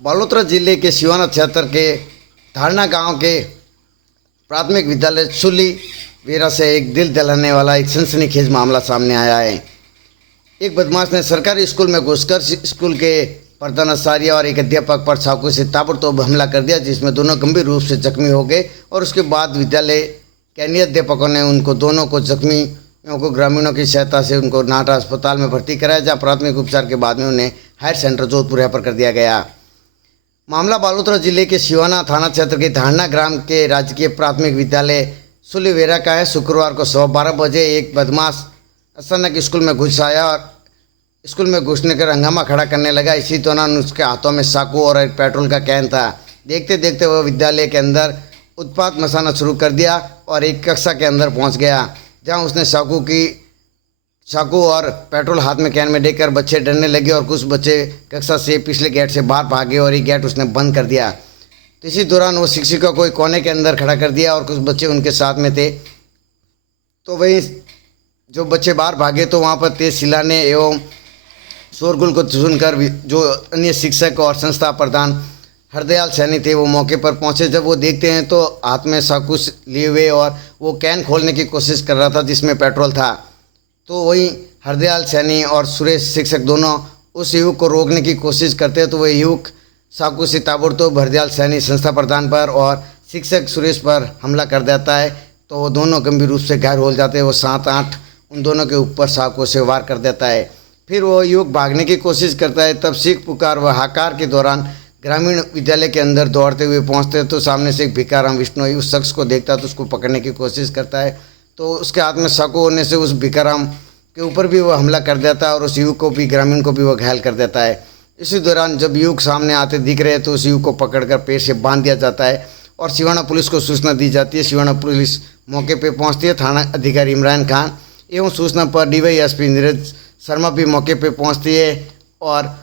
बालोतरा जिले के सिवाना क्षेत्र के धारणा गांव के प्राथमिक विद्यालय सुली वेरा से एक दिल दहलाने वाला एक सनसनीखेज मामला सामने आया है। एक बदमाश ने सरकारी स्कूल में घुसकर स्कूल के प्रधानाचार्य और एक अध्यापक पर चाकू से ताबड़तोड़ हमला कर दिया, जिसमें दोनों गंभीर रूप से जख्मी हो गए और उसके बाद विद्यालय के अन्य अध्यापकों ने उनको दोनों को जख्मियों को ग्रामीणों की सहायता से उनको नाटा अस्पताल में भर्ती कराया, जहाँ प्राथमिक उपचार के बाद में उन्हें हायर सेंटर जोधपुर रेफर कर दिया गया। मामला बालोतरा जिले के सिवाना थाना क्षेत्र के धारणा ग्राम के राजकीय प्राथमिक विद्यालय सुलीवेरा का है। शुक्रवार को 12:15 बजे एक बदमाश अचानक स्कूल में घुस आया और स्कूल में घुसने कर हंगामा खड़ा करने लगा। इसी दौरान उसके हाथों में चाकू और एक पेट्रोल का कैन था। देखते देखते वह विद्यालय के अंदर उत्पात मचाना शुरू कर दिया और एक कक्षा के अंदर पहुंच गया, जहां उसने चाकू और पेट्रोल हाथ में कैन में देकर बच्चे डरने लगे और कुछ बच्चे कक्षा से पिछले गेट से बाहर भागे और एक गेट उसने बंद कर दिया। तो इसी दौरान वो शिक्षिका को एक कोने के अंदर खड़ा कर दिया और कुछ बच्चे उनके साथ में थे। तो वहीं जो बच्चे बाहर भागे तो वहाँ पर तेज चिल्लाने एवं शोरगुल को सुनकर जो अन्य शिक्षक और संस्था प्रधान हरदयाल सैनी थे वो मौके पर पहुंचे। जब वो देखते हैं तो हाथ में चाकू लिए हुए और वो कैन खोलने की कोशिश कर रहा था जिसमें पेट्रोल था। तो वहीं हरदयाल सैनी और सुरेश शिक्षक दोनों उस युवक को रोकने की कोशिश करते हैं, तो वह युवक चाकू से ताबड़तोड़ हरदयाल सैनी संस्था प्रधान पर और शिक्षक सुरेश पर हमला कर देता है। तो वो दोनों गंभीर रूप से घायल हो जाते हैं। वो 7-8 उन दोनों के ऊपर चाकू से वार कर देता है। फिर वो युवक भागने की कोशिश करता है, तब चीख पुकार व हाकार के दौरान ग्रामीण विद्यालय के अंदर दौड़ते हुए पहुंचते हैं। तो सामने से एक भिकाराम विश्नोई उस शख्स को देखता है तो उसको पकड़ने की कोशिश करता है। तो उसके हाथ में चाकू होने से उस भिकाराम के ऊपर भी वह हमला कर देता है और उस युवक को भी ग्रामीण को भी वह घायल कर देता है। इसी दौरान जब युवक सामने आते दिख रहे हैं तो उस युवक को पकड़कर पैर से बांध दिया जाता है और सिवाना पुलिस को सूचना दी जाती है। सिवाना पुलिस मौके पर पहुँचती है। थाना अधिकारी इमरान खान एवं सूचना पर DYSP नीरज शर्मा भी मौके पर पहुँचती है और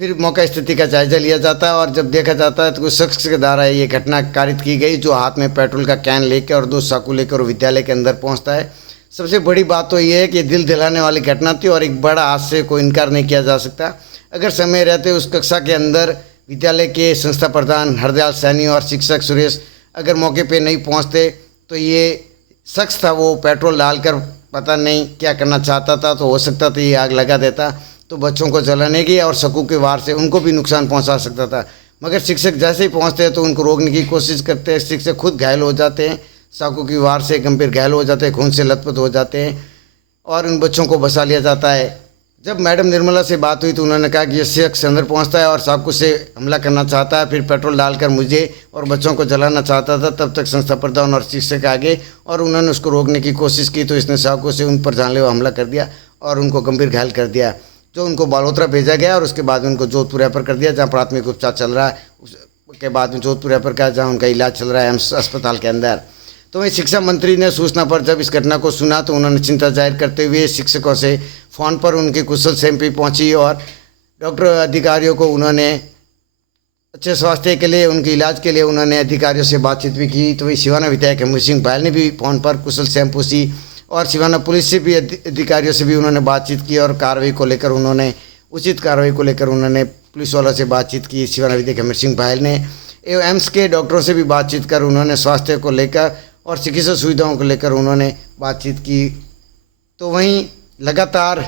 फिर मौका स्थिति का जायजा लिया जाता है। और जब देखा जाता है तो कुछ शख्स के द्वारा ये घटना कारित की गई, जो हाथ में पेट्रोल का कैन लेकर और 2 चाकू लेकर विद्यालय के अंदर पहुंचता है। सबसे बड़ी बात तो ये है कि दिल दिलाने वाली घटना थी और एक बड़ा हादसे को इनकार नहीं किया जा सकता। अगर समय रहते उस कक्षा के अंदर विद्यालय के संस्था प्रधान हरदयाल सैनी और शिक्षक सुरेश अगर मौके पर नहीं पहुँचते तो ये शख्स था वो पेट्रोल डालकर पता नहीं क्या करना चाहता था, तो हो सकता था ये आग लगा देता तो बच्चों को जलाने की और चाकू के वार से उनको भी नुकसान पहुंचा सकता था। मगर शिक्षक जैसे ही पहुंचते हैं तो उनको रोकने की कोशिश करते हैं। शिक्षक खुद घायल हो जाते हैं, चाकू की वार से गंभीर घायल हो जाते हैं, खून से लथपथ हो जाते हैं और उन बच्चों को बचा लिया जाता है। जब मैडम निर्मला से बात हुई तो उन्होंने कहा कि ये शख्स अंदर पहुँचता है और चाकू से हमला करना चाहता है, फिर पेट्रोल डालकर मुझे और बच्चों को जलाना चाहता था। तब तक संस्था प्रधान और शिक्षक आ गए और उन्होंने उसको रोकने की कोशिश की तो इसने चाकू से उन पर जानलेवा हमला कर दिया और उनको गंभीर घायल कर दिया, जो उनको बालोतरा भेजा गया और उसके बाद उनको जोधपुर रेफर कर दिया, जहाँ प्राथमिक उपचार चल रहा है। उसके बाद में जोधपुर रेफर का जहाँ उनका इलाज चल रहा है एम्स अस्पताल के अंदर। तो वहीं शिक्षा मंत्री ने सूचना पर जब इस घटना को सुना तो उन्होंने चिंता जाहिर करते हुए शिक्षकों से फ़ोन पर उनकी कुशल सैंपी पहुँची और डॉक्टर अधिकारियों को उन्होंने अच्छे स्वास्थ्य के लिए उनके इलाज के लिए उन्होंने अधिकारियों से बातचीत भी की। तो वही सिवाना विधायक हेमंत सिंह भायल ने भी फ़ोन पर कुशल सैंपी पूछी और सिवाना पुलिस से भी अधिकारियों से भी उन्होंने बातचीत की और कार्रवाई को लेकर उन्होंने उचित कार्रवाई को लेकर उन्होंने पुलिस वालों से बातचीत की। सिवाना विधायक हेमंत सिंह भायल ने एवं एम्स के डॉक्टरों से भी बातचीत कर उन्होंने स्वास्थ्य को लेकर और चिकित्सा सुविधाओं को लेकर उन्होंने बातचीत की। तो वहीं लगातार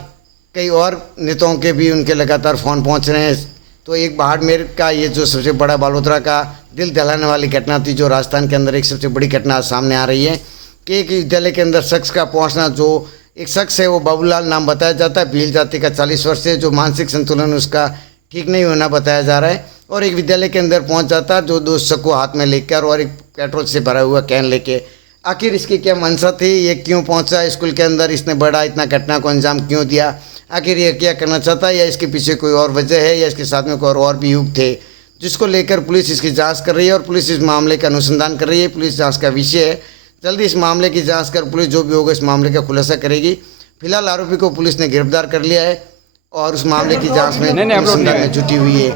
कई और नेताओं के भी उनके लगातार फ़ोन पहुँच रहे हैं। तो एक बाड़मेर का ये जो सबसे बड़ा बालोतरा का दिल दहलाने वाली घटना थी, जो राजस्थान के अंदर एक सबसे बड़ी घटना सामने आ रही है कि एक विद्यालय के अंदर शख्स का पहुंचना, जो एक शख्स है वो बाबूलाल नाम बताया जाता है, भील जाति का 40 वर्ष से, जो मानसिक संतुलन उसका ठीक नहीं होना बताया जा रहा है और एक विद्यालय के अंदर पहुंच जाता है जो 2 चाकू हाथ में लेकर और एक पेट्रोल से भरा हुआ कैन लेके। आखिर इसकी क्या मंशा थी, ये क्यों पहुंचा स्कूल के अंदर, इसने बड़ा इतना घटना को अंजाम क्यों दिया, आखिर ये क्या करना चाहता है या इसके पीछे कोई और वजह है या इसके साथ में कोई और भी युग थे, जिसको लेकर पुलिस इसकी जाँच कर रही है और पुलिस इस मामले का अनुसंधान कर रही है। पुलिस जाँच का विषय है। जल्दी इस मामले की जांच कर पुलिस जो भी होगा इस मामले का खुलासा करेगी। फिलहाल आरोपी को पुलिस ने गिरफ्तार कर लिया है और उस मामले की जांच में अनुसंधान में जुटी हुई है।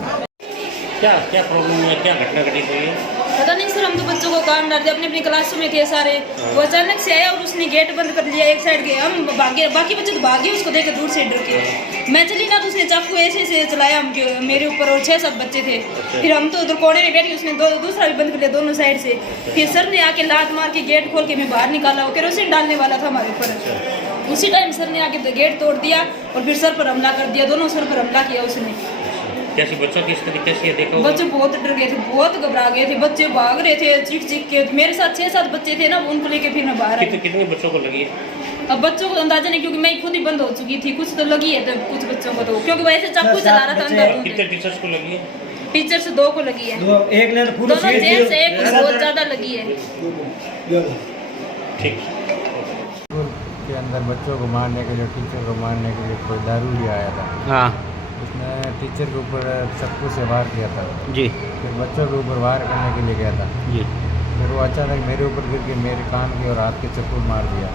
क्या क्या प्रॉब्लम है, क्या घटना घटित हुई है? पता नहीं सर, हम तो बच्चों को काम डालते, अपनी अपनी क्लासों में थे सारे। वो अचानक से आया और उसने गेट बंद कर लिया एक साइड के। हम भागे, बाकी बच्चे तो भागे उसको देख के दूर से डर के। मैं चली ना तो उसने चाकू ऐसे ऐसे चलाया मेरे ऊपर, और 6-7 बच्चे थे। फिर हम तो उधर कोने में बैठे, उसने दूसरा भी बंद कर लिया दोनों साइड से। फिर सर ने आके लात मार के गेट खोल के मैं बाहर निकाला, वो केरोसिन डालने वाला था हमारे ऊपर। उसी टाइम सर ने आके गेट तोड़ दिया और फिर सर पर हमला कर दिया, दोनों सर पर हमला किया उसने। कैसे बच्चों की स्थिति कैसी है देखो? बच्चे बहुत डर गए थे, बहुत घबरा गए थे, बच्चे भाग रहे थे चीख चीख के। मेरे साथ 6-7 बच्चे थे ना, उनको लेके फिर मैं बाहर आई। कितने बच्चों को लगी है? अब बच्चों को अंदाजा नहीं, क्योंकि मैं खुद ही बंद हो चुकी थी। कुछ तो लगी है, तो कुछ बच्चों को तो, क्योंकि वैसे चाकू चला रहा था अंदर। कितने टीचर्स को लगी है? टीचर से 2 को लगी है, एक ने पूरा दोनों जेंट्स, एक को बहुत ज्यादा लगी है। ठीक। स्कूल के अंदर बच्चों को मारने के लिए, टीचर को मारने के लिए कोई दारू भी आया था। हाँ उसने टीचर के ऊपर चाकू से वार किया था। जी फिर बच्चों के ऊपर वार करने के लिए गया था। जी। फिर वो अचानक मेरे ऊपर गिर के मेरे कान के और हाथ के चप्पू मार दिया।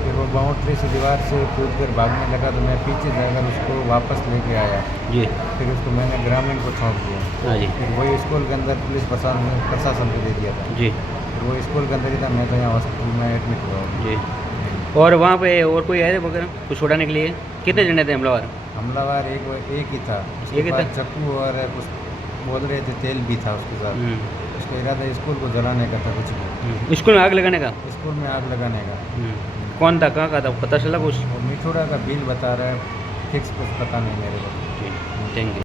फिर वो बाउंड्री से दीवार से कूद कर भागने लगा, तो मैं पीछे जाकर उसको वापस लेके आया। जी। फिर उसको मैंने ग्रामीण को सौंप दिया। हाँ जी। फिर वही स्कूल के अंदर पुलिस प्रशासन को दे दिया था। जी फिर वो स्कूल के अंदर ही था, मैं तो यहाँ हॉस्पिटल में एडमिट हुआ हूँ। जी। और वहाँ पे और कोई आए थे वगैरह कुछ छुड़ाने के लिए? कितने जने थे हमलावर? हमलावर एक ही था। एक उसके ही पास था? चाकू और कुछ बोल रहे थे तेल भी था उसके साथ। उसका इरादा स्कूल को जलाने का था, कुछ भी। स्कूल में आग लगाने का? स्कूल में आग लगाने का। कौन था, कहाँ का था, पता चला कुछ? और मिठोड़ा का बिल बता रहा है, फिक्स कुछ पता नहीं मेरे को। Thank you.